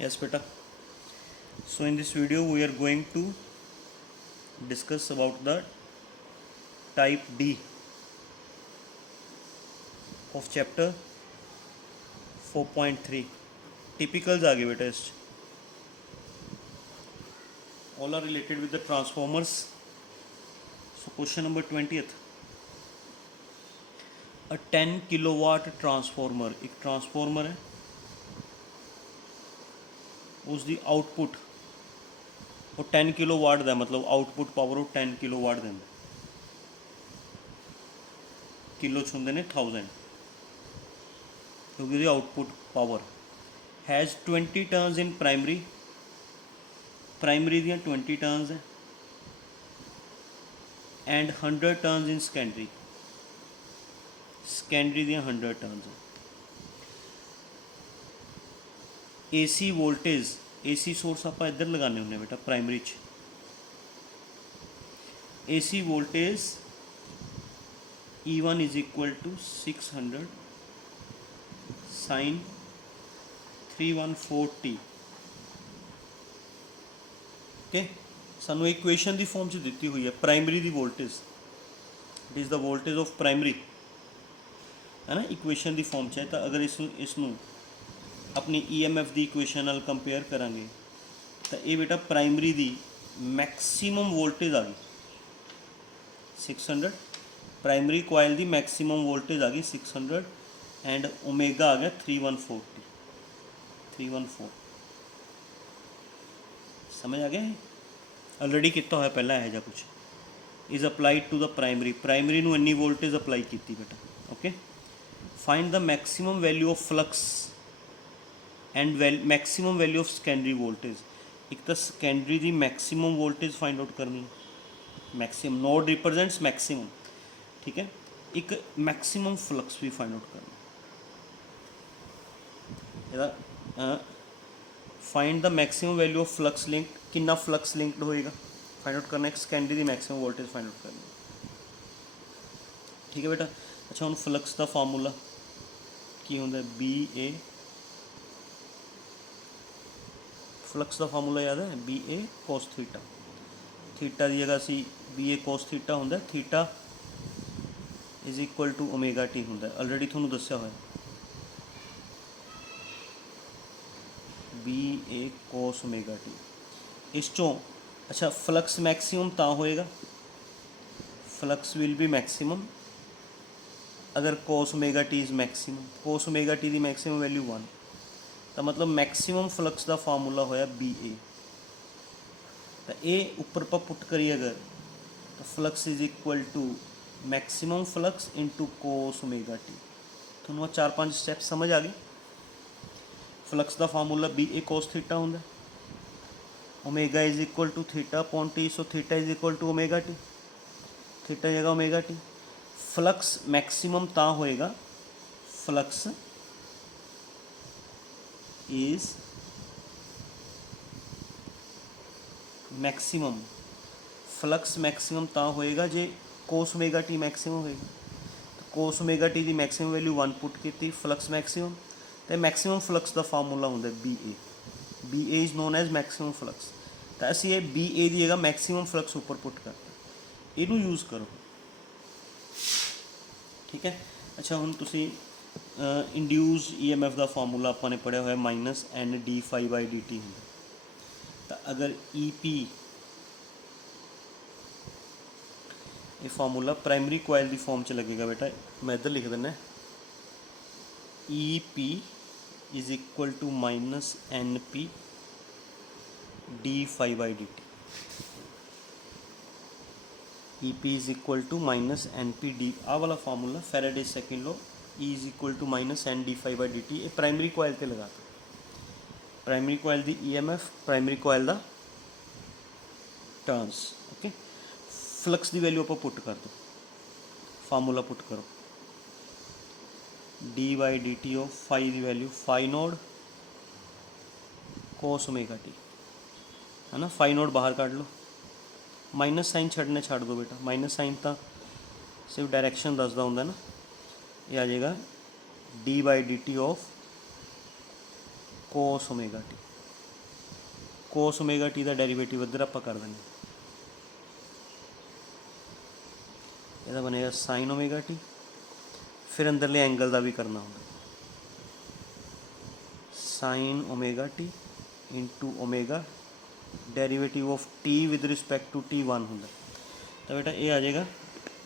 Yes, beta. So in this video we are going to discuss about the type D of chapter 4.3. Typicals आ गए बेटा इस all are related with the transformers. So question number 20th. A 10 kilowatt transformer, एक transformer है, उसकी output वो 10 kilowatt ਦਾ मतलब output power ਉਹ 10 kilowatt ਦਿੰਦਾ, किलो ਚ ਹੁੰਦੇ ਨੇ 1000 क्योंकि ਉਹਦੀ output power has 20 turns in primary ਦੀਆਂ 20 टर्न्स है एंड 100 टर्न्स इन सेकेंडरी ਦੀਆਂ 100 टर्न्स है। AC वोल्टेज AC सोर्स आप इधर लगाने होंगे बेटा प्राइमरी च AC voltage E1 is equal to 600 sine 314T। Okay, सानू इक्वेशन की फॉर्म च दी हुई है प्राइमरी की voltage, it is the voltage of primary है ना, इक्वेशन की फॉर्म च है। तो अगर इसनू अपनी EMF की इक्वेशन नाल कंपेयर करांगे तो ये बेटा प्राइमरी की मैक्सीमम वोल्टेज आ गई 600, प्राइमरी कोयल की मैक्सीमम वोल्टेज आ गई 600 एंड ओमेगा आ गया 314 समझ आ गया है। ऑलरेडी कितना होया पहला है जा कुछ is applied to the primary नू इन्नी वोल्टेज अप्लाई की बेटा। Okay, find the maximum value of flux and maximum value of secondary voltage. एक तो सेकेंडरी की मैक्सीमम वोल्टेज फाइंड आउट करनी, मैक्सीमम नोड रिप्रजेंट्स मैक्सीमम, ठीक है। एक मैक्सीमम फ्लक्स भी फाइंड आउट करना, find the maximum value of flux link, कितना फ्लक्स लिंक्ड होएगा फाइंड आउट करना, एक सेकेंडरी की मैक्सीमम वोल्टेज फाइंड आउट करनी, ठीक है बेटा। अच्छा हम फ्लक्स का फार्मूला की होंगे BA, फ्लक्स का फार्मूला याद है BA cos थीटा, थीटा की जगह असी BA cos थीटा होंगे, theta is equal to omega t होंगे, ऑलरेडी थोनू दस्या होया BA cos ओमेगा टी। इस चों अच्छा फ्लक्स मैक्सीमम ता होएगा, फ्लक्स विल बी मैक्सीमम अगर cos omega T is maximum, cos omega T की मैक्सीमम वैल्यू 1, तो मतलब मैक्सीमम फ्लक्स का फार्मूला होया BA। तो ये ऊपर पर पुट करिए अगर तो flux is equal to maximum flux into cos omega t. थोड़ा 4-5 स्टैप समझ आ गई। फ्लक्स का फार्मूला BA cos थीटा होंगे, omega is equal to theta upon t, so theta is equal to omega t, theta जगह omega t. Flux maximum ता होएगा, flux is maximum, flux maximum ता होएगा जे cos ओमेगा टी मैक्सीमम होएगा। तो cos omega T की maximum value 1 put की, फ्लक्स मैक्सीमम, तो मैक्सीमम फ्लक्स का फार्मूला होंगे BA is known as maximum flux. तो असी ये BA की जगह मैक्सीमम फ्लक्स ऊपर पुट करता, इनू यूज़ करो, ठीक है। अच्छा हुण तुसी इंड्यूस EMF का फार्मूला आपने पढ़िया होया -NdΦ/dt होंगे। तो अगर EP ये फार्मूला प्राइमरी कोयल की फॉर्म च लगेगा बेटा, मैं इधर लिख देना EP is equal to -NP dΦ/dt, EP is equal to -NP d, आ वाला formula Faraday second law, E is equal to -N dΦ/dt, ये प्राइमरी कोयल से लगाता, प्राइमरी कोयल की EMF, प्राइमरी कोयल का टर्न्स। ओके, फ्लक्स की वैल्यू आप पुट कर दो, फार्मूला पुट करो d/dt ऑफ फाई की value phi naught cos omega t है ना, फाई नोड बाहर काट लो, माइनस साइन छड़ने छड़ दो बेटा, माइनस साइन तो सिर्फ डायरैक्शन दसदा होंगे ना, ये आ जाएगा d/dt of cos omega T. Cos omega T ਦਾ ਡੈਰੀਵੇਟਿਵ ਇੱਧਰ ਆਪਾਂ ਕਰ ਦਿੰਦੇ, ਇਹਦਾ ਬਣੇਗਾ ਸਾਈਨ ਓਮੇਗਾ ਟੀ। ਫਿਰ ਅੰਦਰਲੇ ਐਂਗਲ ਦਾ ਵੀ ਕਰਨਾ ਹੁੰਦਾ, sine omega t into omega, derivative of t with respect to t 1 ਹੁੰਦਾ। ਤਾਂ ਬੇਟਾ ਇਹ ਆ ਜਾਏਗਾ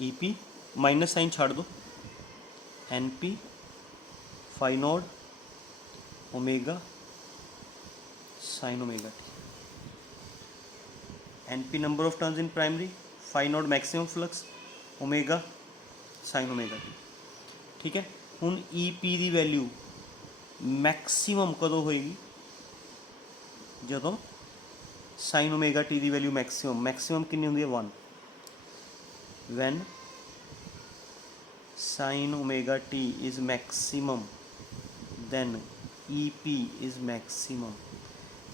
ਈ ਪੀ, ਮਾਈਨਸ ਸਾਈਨ ਛੱਡ ਦਿਓ, N P phi not omega sine omega T. N P number of turns in primary, phi not maximum flux, omega sine omega T. ठीक है, हुण ई पी की वैल्यू मैक्सीमम कदों होएगी, जदों साइन ओमेगा टी की वैल्यू मैक्सीमम, मैक्सीमम कितनी होंगी है 1, when sine omega T is maximum then EP is maximum।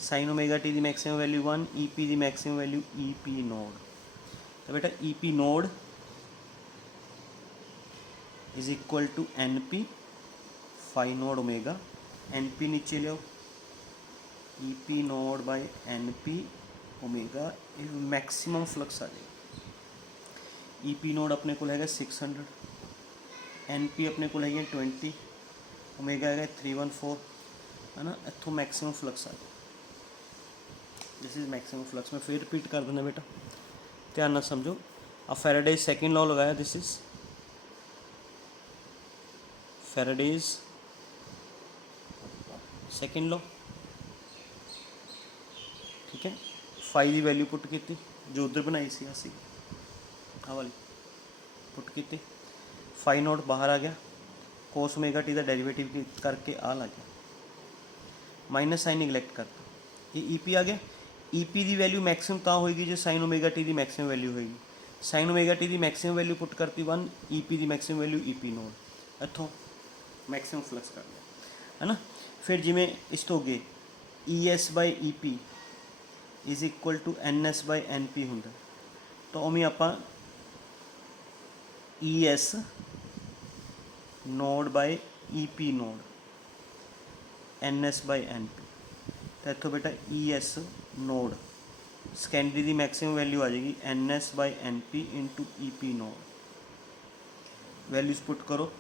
sin omega T की मैक्सिमम वैल्यू 1, EP की मैक्सिमम वैल्यू EP नोड। तो बेटा EP node is equal to NP phi node omega, NP नीचे लियो, EP node by NP omega, maximum flux आ जाएगी। EP node अपने को है 600, NP अपने को है 20, ओमेगा है 314, है ना, इतों मैक्सिमम फ्लक्स आ गया। This is maximum flux. मैं फिर रिपीट कर देना बेटा, ध्यान ना समझो। अब फैराडेज सेकेंड लॉ लगाया, this is Faraday's second law. ठीक है, फाई की वैल्यू पुट की जो उधर बनाई सी असी आ वाली पुट की, फाई नॉट बाहर आ गया, कोस ओमेगा टी का डेरीवेटिव करके आ लग गया, माइनस साइन निगलैक्ट करता, ये ई पी आ गया। ई पी की वैल्यू मैक्सिमम तो होगी जो साइन ओमेगा टी की मैक्सिमम वैल्यू होगी, साइन ओमेगा टी की मैक्सिमम वैल्यू पुट करती 1, ई पी की maximum value E P naught, इतों मैक्सिमम फ्लक्स कर लिया, है ना। फिर जिमें इस तो अगे E S by E P is equal to N S by N P होंगे, तो उमें आप E S naught by E P naught, N S by N P. तो इतों बेटा ई एस नोड सैकेंडरी की मैक्सिमम वैल्यू आ जाएगी N S by N P into E P naught. Values put करो,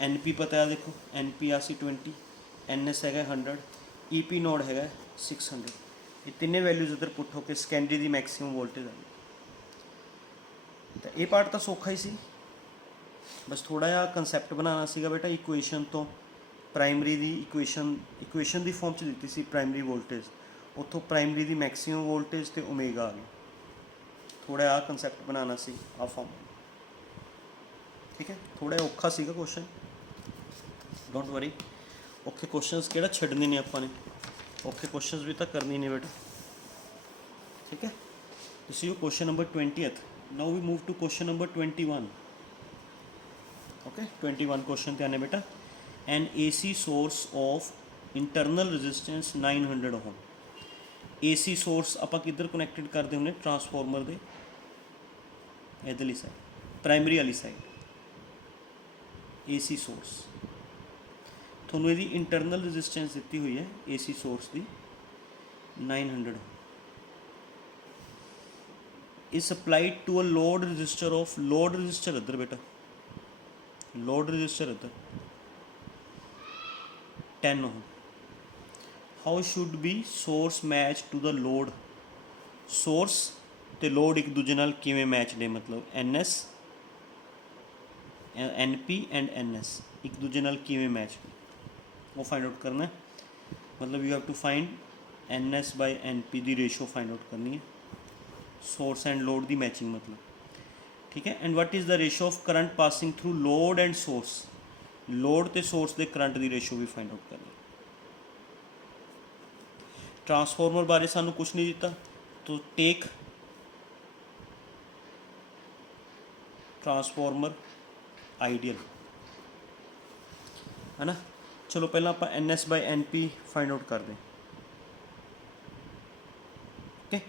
एन पी पता है देखो, एन पी आसी 20, एन एस है 100, ई पी नोड है 600। ये तीनों वैल्यूज उधर पुट होकर सैकेंडरी की मैक्सिमम वोल्टेज आ गई। तो ये पार्ट तो सौखा ही सी, बस थोड़ा जिहा कंसैप्ट बनाना सीगा बेटा। इक्वेशन तो प्राइमरी की इक्वेशन की फॉर्म च दी सी प्राइमरी वोल्टेज, उतों प्राइमरी की मैक्सिमम वोल्टेज तो ओमेगा आ गई, थोड़ा आ कंसैप्ट बनाना सी आ फॉर्म। ठीक है, थोड़ा औखा सीगा क्वेश्चन, डोंट वरी। औखे क्वेश्चनस किहड़ा छड्डने ने आपां ने, औखे क्वेश्चनस भी तो करने ने बेटा। ठीक है, this is question number 20th। Now we move to question number 21। Okay, 21 question ध्यान है बेटा। An A C source of internal resistance 900 ohm. A C source आप किधर कनैक्टेड करते होंगे, ट्रांसफॉर्मर के इधरली साइड, प्राइमरी वाली साइड ए सी सोर्स। थोनों यदि इंटरनल रजिस्टेंस दी हुई है ए सी सोर्स की 900 is supplied to a load resistor of, load resistor इधर बेटा, लोड रजिस्टर इधर 10 ohm. How should be source match to the load, source तो लोड एक दूजे नाल किवें मैच ने, मतलब N S N P and N S एक दूजे नाल किवें मैच ने वो फाइंड आउट करना है। मतलब you have to find N S by N P की रेशो फाइंड आउट करनी है, सोर्स एंड लोड की मैचिंग मतलब। ठीक है, and what is the ratio of current passing through load and source, load तो सोर्स के करंट की रेशो भी फाइंड आउट करनी। ट्रांसफॉर्मर बारे सानू कुछ नहीं दिता, तो टेक ट्रांसफॉर्मर आइडियल, है ना। चलो पहला आप N S by N P find out कर दें। Okay,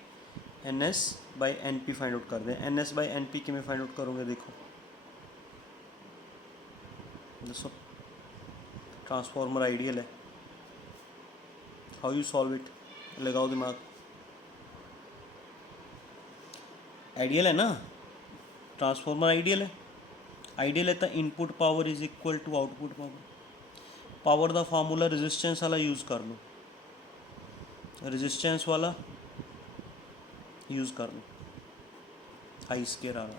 N S by N P find out कर दें। N S by N P किमें फाइंड आउट करोगे, देखो दसो, ट्रांसफॉर्मर आइडियल है, हाउ यू सॉल्व इट। लगाओ दिमाग। आइडियल है ना, ट्रांसफॉर्मर आइडियल है। आइडियल है तो input power is equal to output power. Power का फार्मूला रजिस्टेंस वाला यूज़ कर लो, रजिस्टेंस वाला यूज़ कर लो। आई स्केयर आ रहा,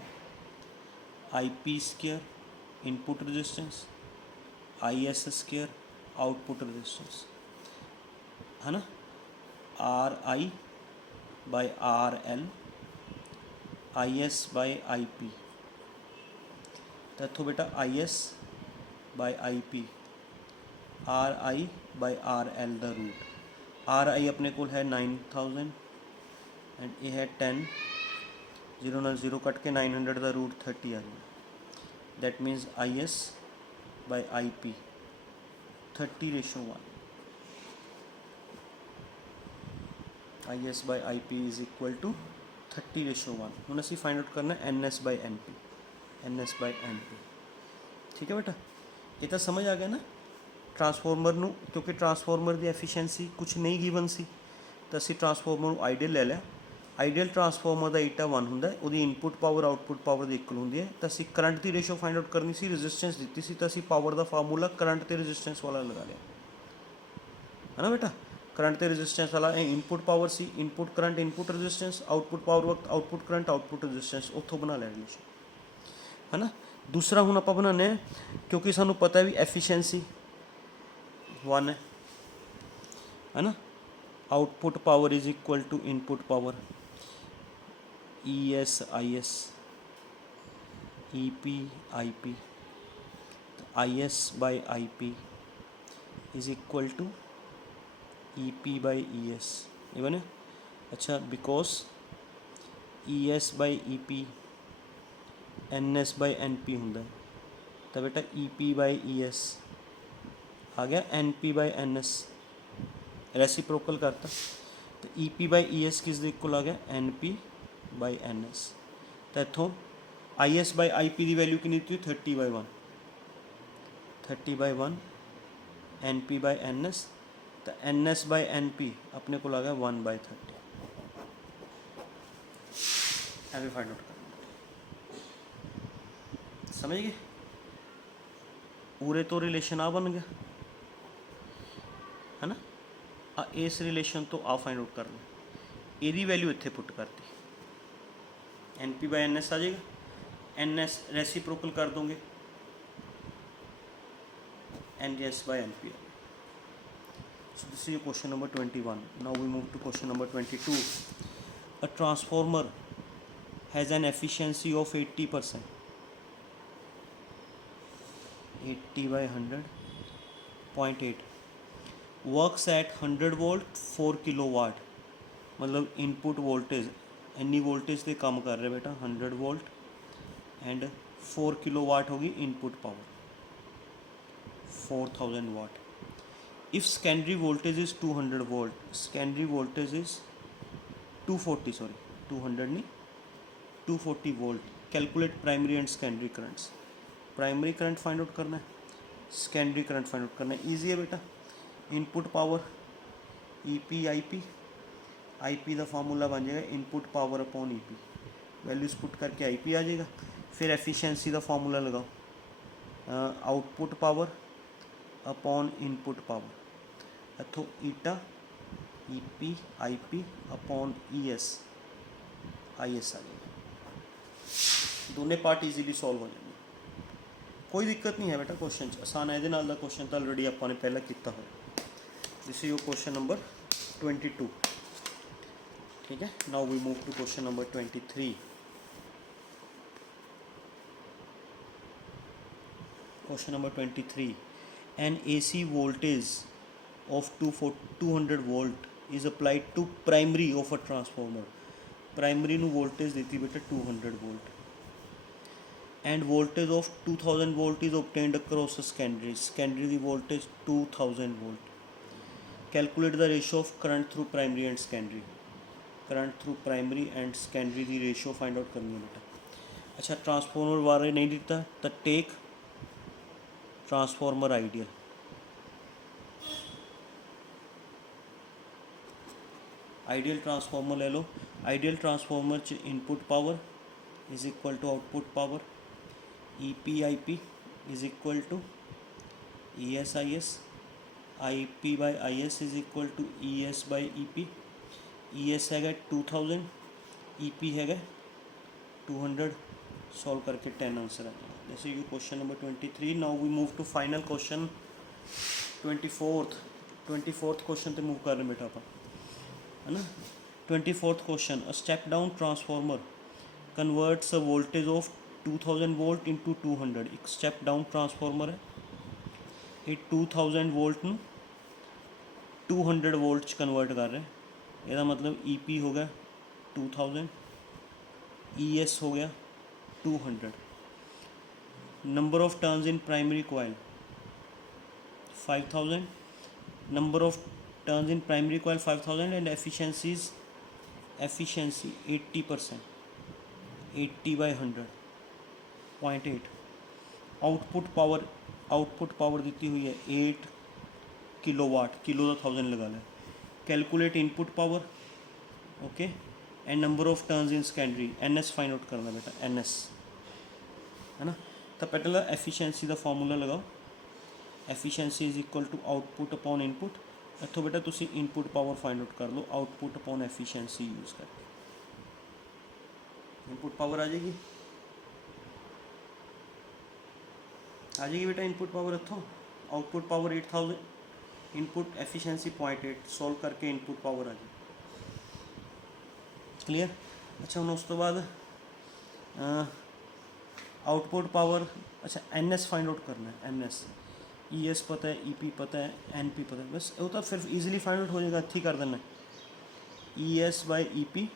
I P square input resistance, I S square output resistance, है ना। Are I by R L, I S by I P. तो इतों बेटा आई S by I P, are I by R L का root. Are आई अपने को है 9000 and ये है 10, 0 ਨਾਲ 0 कट के 900 का रूट 30 आ गया। That means I S by I P 30:1। I S by I P is equal to 30:1। हूँ असी फाइंड आउट करना N S by N P, N S by N P. ठीक है बेटा, ये तो समझ आ गया ना ट्रांसफॉर्मर नू, क्योंकि ट्रांसफॉर्मर की एफिशिएंसी कुछ नहीं गिवन सी, तो असी ट्रांसफॉर्मर आइडियल ले लिया। आइडियल ट्रांसफॉर्मर का ईटा 1 होंगे, वो इनपुट पावर आउटपुट पावर की इक्वल होंगी है। तो असी करंट की रेशो फाइंड आउट करनी सी, रजिस्टेंस दी सी, तो असी पावर का फार्मूला करंट तो रजिस्टेंस वाला लगा लिया, है ना बेटा। करंट तो रजिस्टेंस वाला इनपुट पावर सी, input current input resistance, output power वक्त आउटपुट करंट आउटपुट रजिस्टेंस, उत्थों बना लिया रिलेशन, है ना। दूसरा हूँ आप बनाने, क्योंकि सानू पता है भी एफिशिएंसी 1 है ना। Output power is equal to input power, E S I S, E P I P. I S by I P is equal to E P by E S, ये बने। अच्छा, because E S by E P N S by N P होंगे, तो बेटा E P by E S आ गया N P by N S, reciprocal करता। तो E P by E S किस दे इक्वल आ गया, N P by N S. तो इतों I S by I P की वैल्यू कितनी थी, 30/1, 30/1 N P by N S. तो N S by N P अपने को आ गया 1/30। ऐसे फाइंड आउट करना, समझ गए। पूरे तो रिलेशन आ बन गया, है ना। इस रिलेशन तो आ फाइंड आउट करना, यदी वैल्यू इत्थे पुट करती, N P by N S आ जाएगा, एन एस रेसिप्रोकल कर दोगे, N S by N P. So this is your question number 21. Now we move to question number 22. A transformer has an efficiency of 80%. 80/100.8 works at 100 volt 4 किलोवाट। मतलब input voltage इन्नी voltage से काम कर रहे बेटा, 100 वोल्ट एंड 4 किलोवाट होगी input power, 4000 watt. If secondary voltage is 200 volt, secondary voltage is 240, sorry 200 नहीं 240 volt. Calculate primary and secondary currents. Primary current find out करना है, सेकेंडरी करंट फाइंड आउट करना है। ईजी है बेटा। Input power E P I P, I P का formula बन जाएगा input power upon E P, values put करके आई पी आ जाएगा। फिर एफिशिएंसी का फार्मूला लगाओ, output power upon input power, इतों eta E P I P upon E S I S आ जाएगा। दोनों पार्ट ईजीली सॉल्व हो जाएंगे, कोई दिक्कत नहीं है बेटा। क्वेश्चन आसान है, ये क्वेश्चन तो ऑलरेडी आपने पहले किया हो। This is your question number 22। ठीक है, now we move to question number 23। Question number 23, an AC voltage of 200 volt is applied to primary of a transformer. Primary ਨੂੰ वोल्टेज देती बेटा 200 volt and voltage of 2000 volt is obtained across a secondary. Secondary the voltage 2000 volt. Calculate the ratio of current through primary and secondary. Current through primary and secondary the ratio find out करनी है बेटा। अच्छा, transformer बारे नहीं दिता तो take transformer ideal. Ideal transformer ले लो, आइडियल ट्रांसफार्मर च input power is equal to output power, E P I P is equal to E S I S, I P by I S is equal to E S by E P, E S हैगा 2000, E P हैगा 200, solve करके 10 answer आ जाएगा। जैसे you question number 23। Now we move to final question 24th question पे move कर रहे बेटा आप, है ना। 24th question, a step down transformer converts a voltage of 2000 volt into 200। एक स्टेप डाउन ट्रांसफार्मर है, ये 2000 वोल्ट ਨੂੰ 200 वोल्ट ਚ कन्वर्ट कर रहे हैं। ਇਹਦਾ मतलब ई पी हो गया 2000, ई एस हो गया 200। Number of turns in primary coil 5000, number of turns in primary coil 5000 and efficiency 80%, 80/100 0.8। आउटपुट पावर दी हुई है 8 किलोवाट, किलो का 1000 लगा लें। Calculate input power, okay, and number of turns in secondary, N S find out करना बेटा, एन एस, है ना। तो पहले एफिशिएंसी का फॉर्मूला लगाओ, efficiency is equal to output upon input. इतों बेटा तुसी इनपुट पावर फाइंड आउट कर लो, आउटपुट अपॉन एफिशिएंसी यूज़ करके इनपुट पावर आ जाएगी, बेटा इनपुट पावर इतों। Output power 8000, input efficiency 0.8, solve करके इनपुट पावर आ जाए। क्लियर। अच्छा हम उस तो बाद आउटपुट पावर, अच्छा एन एस फाइंड आउट करना है, एन एस, ई एस पता है, ई पी पता है, एन पी पता है, बस वो तो फिर ईजिली फाइंड आउट हो जाएगा। अच्छी कर देना, E S by E P,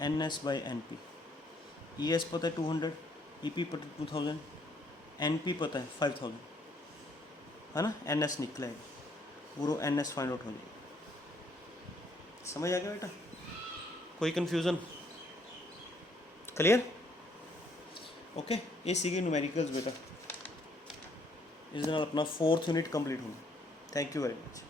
N S by N P. E S पता है 200, ई पी पता 2000, एन पी पता है 5000, है ना। एन एस निकलेगा, पूरा एन एस फाइंड आउट हो जाएगा। समझ आ गया बेटा, कोई कन्फ्यूज़न? Clear, okay. ये सीगे न्यूमेरिकल्स बेटा, इस दिन अपना 4th यूनिट कंप्लीट होना। Thank you very much.